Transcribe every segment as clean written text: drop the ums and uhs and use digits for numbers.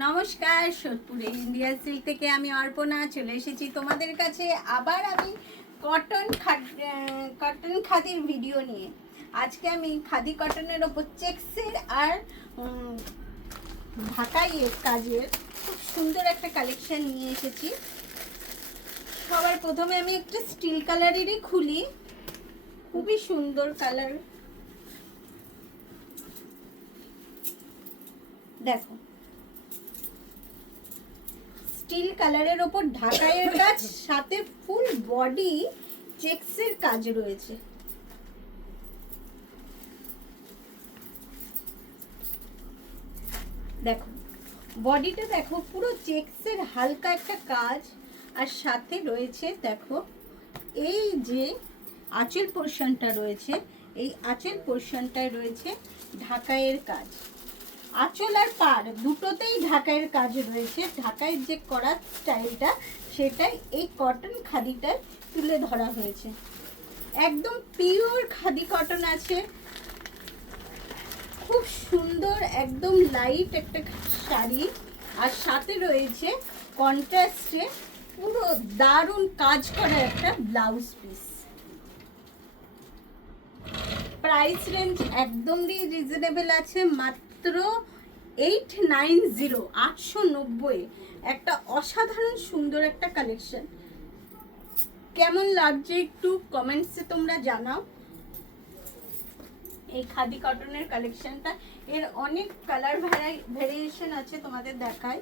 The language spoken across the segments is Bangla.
নমস্কার, সোদপুরে ইন্ডিয়া সিল্ক থেকে আমি অর্পণা চলে এসেছি তোমাদের কাছে আবার আমি কটন খাদির ভিডিও নিয়ে। আজকে আমি খাদি কটনের ওপর চেক্সের আর ঢাকাইয়ের কাজের খুব সুন্দর একটা কালেকশন নিয়ে এসেছি। সবার প্রথমে আমি একটা স্টিল কালারেরই খুলি, খুবই সুন্দর কালার। দেখো, স্টিল কালারের ওপর ঢাকাইয়ের কাজ, সাথে ফুল বডি চেক্সের কাজ রয়েছে। দেখো বডিটা, দেখো পুরো চেক্সের হালকা একটা কাজ, আর সাথে রয়েছে দেখো এই যে আঁচল পোর্শনটা রয়েছে, এই আঁচল পোর্শনটায় রয়েছে ঢাকাইয়ের কাজ। আঁচল আর পাড় দুটোতেই ঢাকাইয়ের কাজ রয়েছে। ঢাকাইয়ের যে করার স্টাইলটা, সেটাই এই কটন খাদিটায় তুলে ধরা হয়েছে। একদম পিওর খাদি কটন আছে, খুব সুন্দর একদম লাইট একটা শাড়ি, আর সাথে রয়েছে কন্ট্রাস্টে পুরো দারুণ কাজ করা একটা ব্লাউজ পিস। প্রাইস রেঞ্জ একদমই রিজনেবল আছে, মাত্র 890, 890। একটা অসাধারণ সুন্দর একটা কালেকশন। কেমন লাগছে একটু কমেন্টসে তোমরা জানাও। এই খাদি কটনের কালেকশনটা, এর অনেক কালার ভ্যারিয়েশন আছে, তোমাদের দেখায়।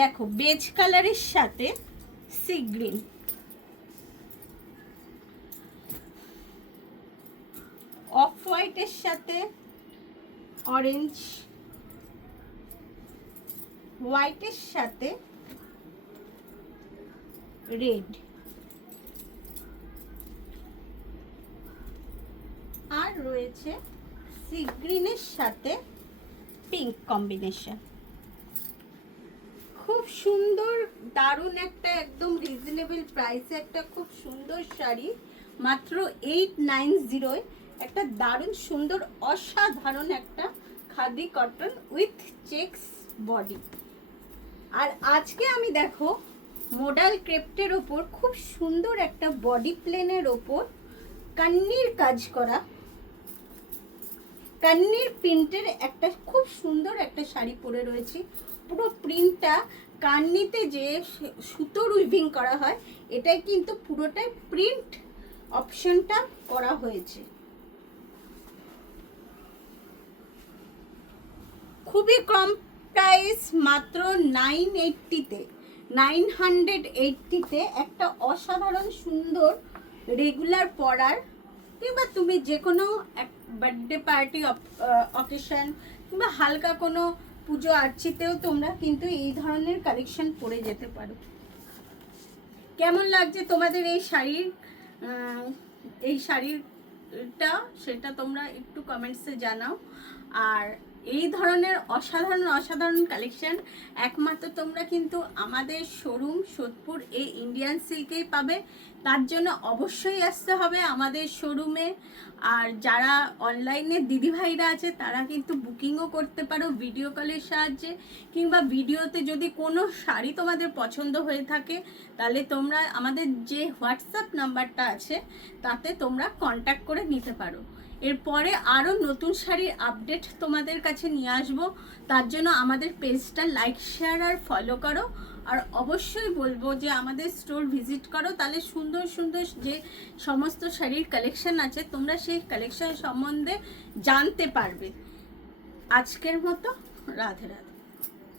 দেখো বেজ কালারের সাথে সি গ্রিন, অফ হোয়াইটের সাথে অরেঞ্জ, হোয়াইটের সাথে রেড, আর রয়েছে সি গ্রিনের সাথে পিঙ্ক কম্বিনেশন। খুব সুন্দর দারুণ একটা একদম রিজনেবল প্রাইসে একটা খুব সুন্দর শাড়ি, মাত্র 890। একটা দারুণ সুন্দর অসাধারণ একটা khadi cotton with checks body. আর আজকে আমি দেখো মডাল ক্রেপ্টের ওপর খুব সুন্দর একটা বডি প্লেনের ওপর কান্নির কাজ করা, কান্নির প্রিন্টের একটা খুব সুন্দর একটা শাড়ি পরে রয়েছি। পুরো প্রিন্টটা কান্নিতে যে সুতোর উইভিং করা হয়, এটাই কিন্তু পুরোটাই প্রিন্ট অপশনটা করা হয়েছে। খুবই কম প্রাইস, মাত্র 980-তে, 980-তে একটা অসাধারণ সুন্দর রেগুলার পরার, কিংবা তুমি যে কোনো বার্থডে পার্টি অকেশন কিংবা হালকা কোনো পুজো আর্চিতেও তোমরা কিন্তু এই ধরনের কালেকশন পরে যেতে পারো। কেমন লাগছে তোমাদের এই শাড়িটা, সেটা তোমরা একটু কমেন্টসে জানাও। আর এই ধরনের অসাধারণ কালেকশন একমাত্র তোমরা কিন্তু আমাদের শোরুম সোদপুর এই ইন্ডিয়ান সিল্কেই পাবে। তার জন্য অবশ্যই আসতে হবে আমাদের শোরুমে। আর যারা অনলাইনে দিদিভাইরা আছে, তারা কিন্তু বুকিংও করতে পারো ভিডিও কলের সাহায্যে, কিংবা ভিডিওতে যদি কোনো শাড়ি তোমাদের পছন্দ হয়ে থাকে, তাহলে তোমরা আমাদের যে হোয়াটসঅ্যাপ নাম্বারটা আছে, তাতে তোমরা কন্ট্যাক্ট করে নিতে পারো। এরপরে আরও নতুন শাড়ির আপডেট তোমাদের কাছে নিয়ে আসবো। তার জন্য আমাদের পেজটা লাইক, শেয়ার আর ফলো করো। আর অবশ্যই বলবো যে আমাদের স্টোর ভিজিট করো, তাহলে সুন্দর সুন্দর যে সমস্ত শাড়ির কালেকশন আছে, তোমরা সেই কালেকশন সম্বন্ধে জানতে পারবে। আজকের মতো রাধে রাধে।